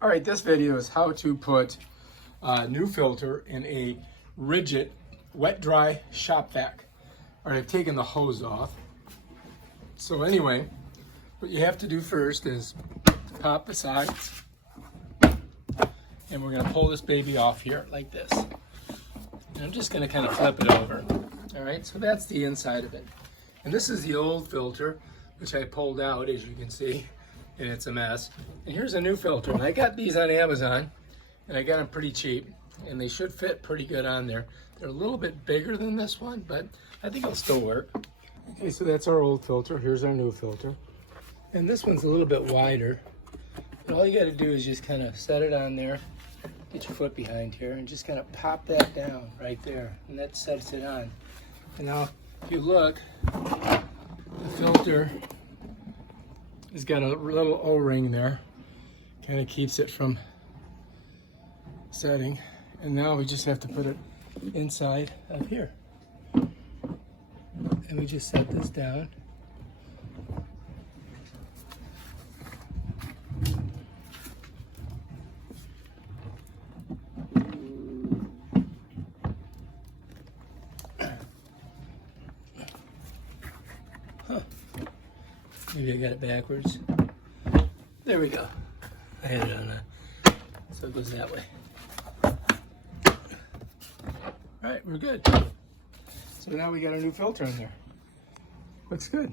All right, this video is how to put a new filter in a Ridgid wet dry shop vac. All right, I've taken the hose off. So anyway, what you have to do first is pop the sides, and we're gonna pull this baby off here like this. And I'm just gonna kind of flip it over. All right, so that's the inside of it. And this is the old filter, which I pulled out, as you can see, and it's a mess. And here's a new filter, and I got these on Amazon, and I got them pretty cheap, and they should fit pretty good on there. They're a little bit bigger than this one, but I think it'll still work. Okay, so that's our old filter. Here's our new filter. And this one's a little bit wider. And all you gotta do is just kind of set it on there, get your foot behind here, and just kind of pop that down right there, and that sets it on. And now, if you look, the filter has got a little O-ring there, kind of keeps it from setting. And now we just have to put it inside of here. And we just set this down. Huh. Maybe I got it backwards. There we go. I had it on a, so it goes that way. All right, we're good. So now we got a new filter in there. Looks good.